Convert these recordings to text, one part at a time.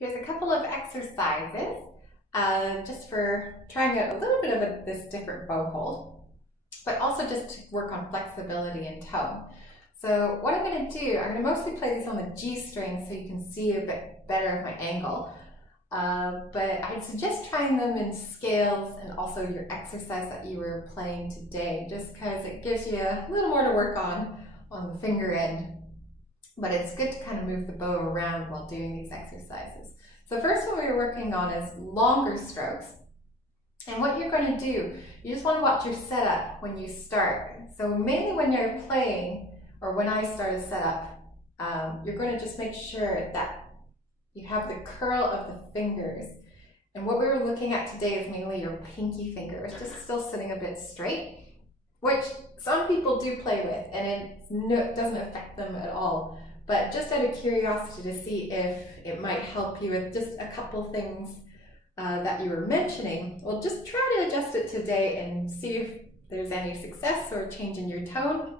Here's a couple of exercises just for trying out a little bit of this different bow hold, but also just to work on flexibility and tone. So what I'm going to do, I'm going to mostly play these on the G string so you can see a bit better of my angle. But I'd suggest trying them in scales and also your exercise that you were playing today, just because it gives you a little more to work on the finger end. But it's good to kind of move the bow around while doing these exercises. So the first one we were working on is longer strokes. And what you're going to do, you just want to watch your setup when you start. So mainly when you're playing, or when I start a setup, you're going to just make sure that you have the curl of the fingers. And what we were looking at today is mainly your pinky fingers, just still sitting a bit straight, which some people do play with, and it doesn't affect them at all. But just out of curiosity to see if it might help you with just a couple things that you were mentioning, well, just try to adjust it today and see if there's any success or change in your tone.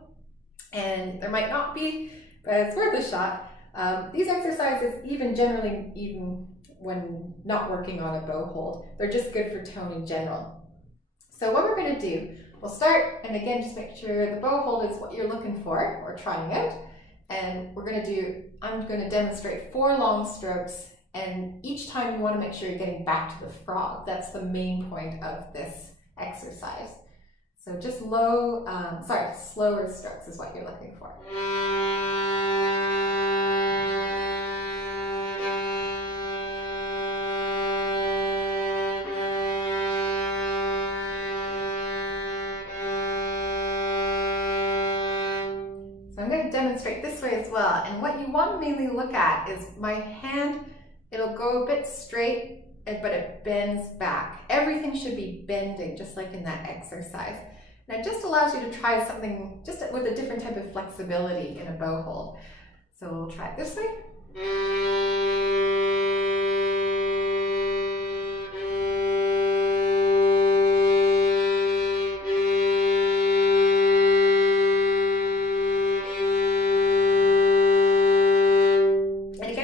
And there might not be, but it's worth a shot. These exercises, even when not working on a bow hold, they're just good for tone in general. So what we're going to do, we'll start, and again, just make sure the bow hold is what you're looking for or trying out. And I'm going to demonstrate 4 long strokes, and each time you want to make sure you're getting back to the frog. That's the main point of this exercise. So just slower strokes is what you're looking for. I'm going to demonstrate this way as well, and what you want to mainly look at is my hand. It'll go a bit straight, but it bends back. Everything should be bending, just like in that exercise. And it just allows you to try something just with a different type of flexibility in a bow hold. So we'll try it this way.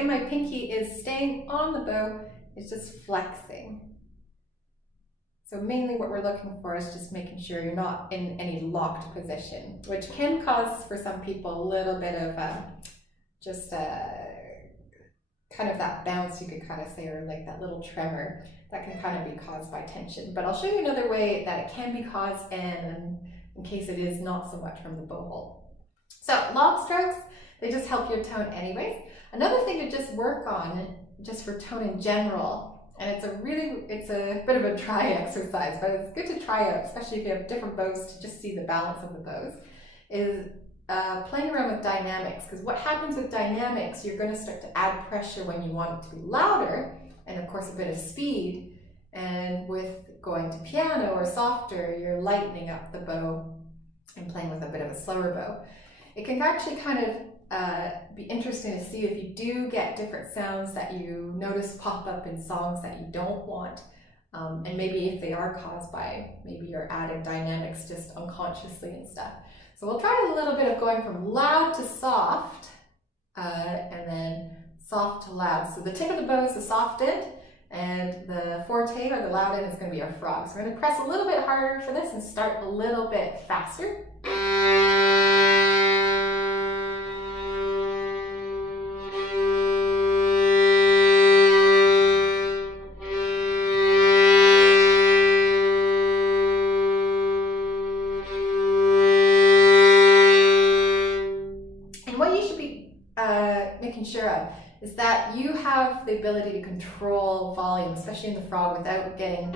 My pinky is staying on the bow, it's just flexing. So mainly what we're looking for is just making sure you're not in any locked position, which can cause for some people a little bit of kind of that bounce, you could kind of say, or like that little tremor that can kind of be caused by tension. But I'll show you another way that it can be caused, and in case it is not so much from the bow hold. So long strokes, they just help your tone anyways. Another thing to just work on, just for tone in general, and it's a bit of a try exercise, but it's good to try out, especially if you have different bows, to just see the balance of the bows, is playing around with dynamics. Because what happens with dynamics, you're going to start to add pressure when you want it to be louder, and of course a bit of speed. And with going to piano or softer, you're lightening up the bow and playing with a bit of a slower bow. It can actually kind of be interesting to see if you do get different sounds that you notice pop up in songs that you don't want, and maybe if they are caused by maybe you're adding dynamics just unconsciously and stuff. So we'll try a little bit of going from loud to soft, and then soft to loud. So the tip of the bow is the soft end, and the forte or the loud end is going to be our frog. So we're going to press a little bit harder for this and start a little bit faster. Making sure of is that you have the ability to control volume, especially in the frog, without getting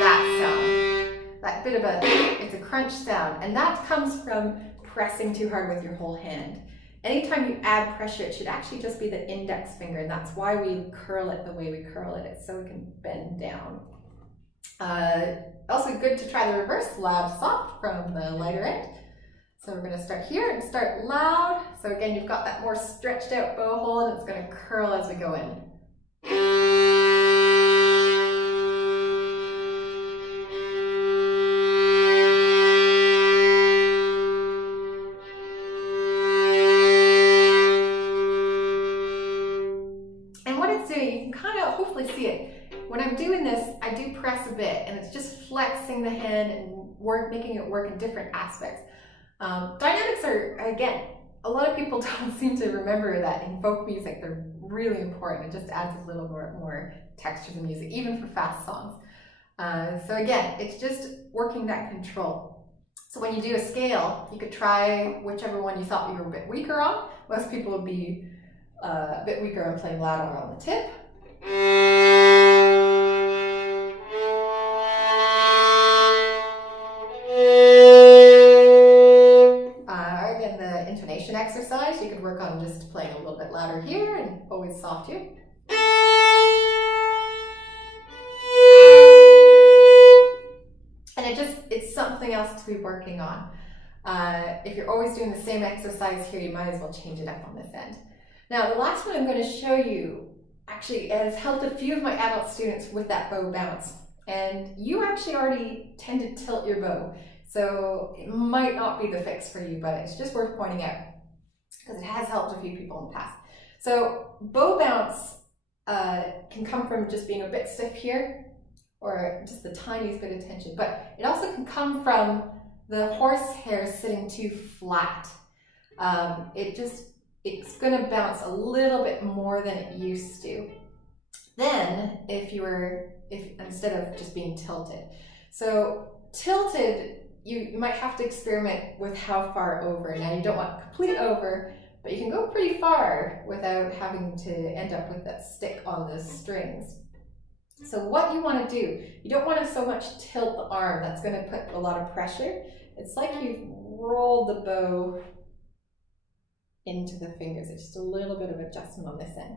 that sound. That bit of it's a crunch sound, and that comes from pressing too hard with your whole hand. Anytime you add pressure, it should actually just be the index finger, and that's why we curl it the way we curl it. It's so we can bend down. Also good to try the reverse, loud, soft from the lighter end. So we're going to start here and start loud. So again, you've got that more stretched out bow hold, and it's going to curl as we go in. doing, you can kind of hopefully see it. When I'm doing this, I do press a bit, and it's just flexing the hand and making it work in different aspects. Dynamics are, again, a lot of people don't seem to remember that in folk music they're really important. It just adds a little more texture to music, even for fast songs. So again, it's just working that control. So when you do a scale, you could try whichever one you thought you were a bit weaker on. Most people would be a bit weaker on playing louder on the tip. Again, the intonation exercise, you could work on just playing a little bit louder here and always soft here. It's something else to be working on. If you're always doing the same exercise here, you might as well change it up on this end. Now, the last one I'm going to show you actually has helped a few of my adult students with that bow bounce. And you actually already tend to tilt your bow, so it might not be the fix for you, but it's just worth pointing out because it has helped a few people in the past. So bow bounce can come from just being a bit stiff here, or just the tiniest bit of tension, but it also can come from the horsehair sitting too flat. It's going to bounce a little bit more than it used to. Then, if instead of just being tilted. So tilted, you might have to experiment with how far over. Now you don't want complete over, but you can go pretty far without having to end up with that stick on the strings. So what you want to do, you don't want to so much tilt the arm, that's going to put a lot of pressure. It's like you've rolled the bow into the fingers. It's just a little bit of adjustment on this end.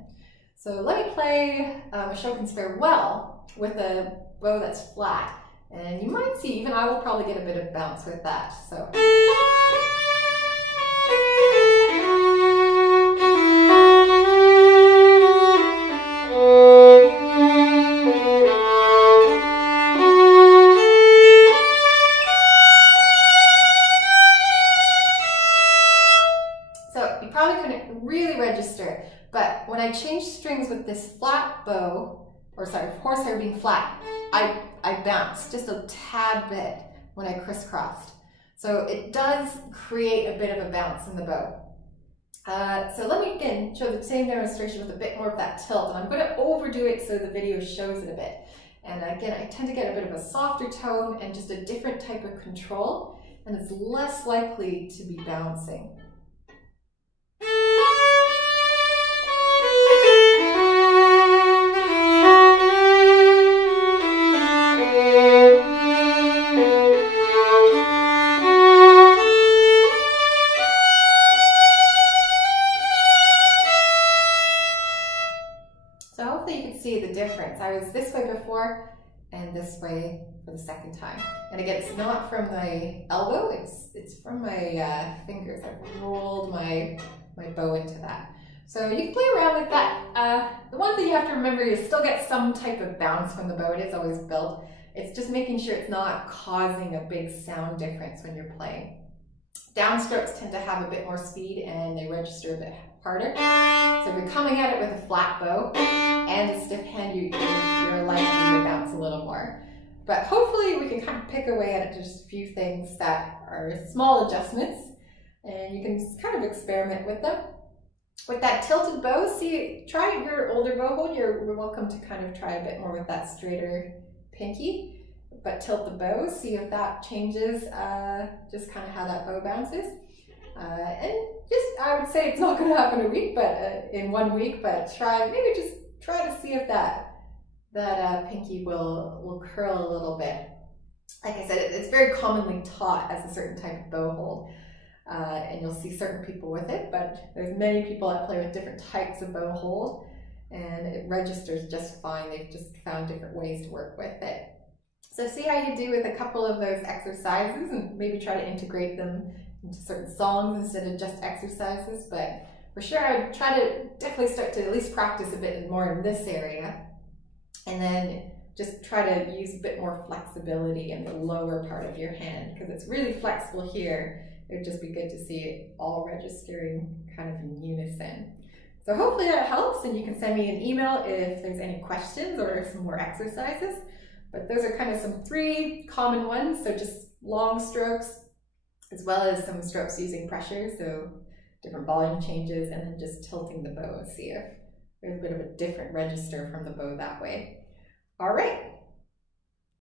So let me play a Chopin's Farewell with a bow that's flat. And you might see, even I will probably get a bit of bounce with that. So. But when I change strings with this flat bow, or sorry, horsehair being flat, I bounce just a tad bit when I crisscrossed. So it does create a bit of a bounce in the bow. So let me again show the same demonstration with a bit more of that tilt, and I'm going to overdo it so the video shows it a bit. And again, I tend to get a bit of a softer tone and just a different type of control, and it's less likely to be bouncing. I was this way before and this way for the second time. And again, it's not from my elbow, it's from my fingers. I've rolled my bow into that. So you can play around with that. The one thing you have to remember is still get some type of bounce from the bow. It is always built. It's just making sure it's not causing a big sound difference when you're playing. Downstrokes tend to have a bit more speed and they register a bit harder. So if you're coming at it with a flat bow and a stiff hand, you're likely to bounce a little more. But hopefully we can kind of pick away at just a few things that are small adjustments, and you can kind of experiment with them. With that tilted bow, try your older bow hold. You're welcome to kind of try a bit more with that straighter pinky, but tilt the bow, see if that changes just kind of how that bow bounces. And just, I would say it's not going to happen in 1 week, but maybe just try to see if that pinky will curl a little bit. Like I said, it's very commonly taught as a certain type of bow hold, and you'll see certain people with it, but there's many people that play with different types of bow hold, and it registers just fine. They've just found different ways to work with it. So see how you do with a couple of those exercises, and maybe try to integrate them into certain songs instead of just exercises. But for sure, I'd try to definitely start to at least practice a bit more in this area, and then just try to use a bit more flexibility in the lower part of your hand, because it's really flexible here. It would just be good to see it all registering kind of in unison. So hopefully that helps, and you can send me an email if there's any questions or some more exercises. But those are kind of some 3 common ones. So just long strokes, as well as some strokes using pressure. So different volume changes, and then just tilting the bow and see if there's a bit of a different register from the bow that way. All right.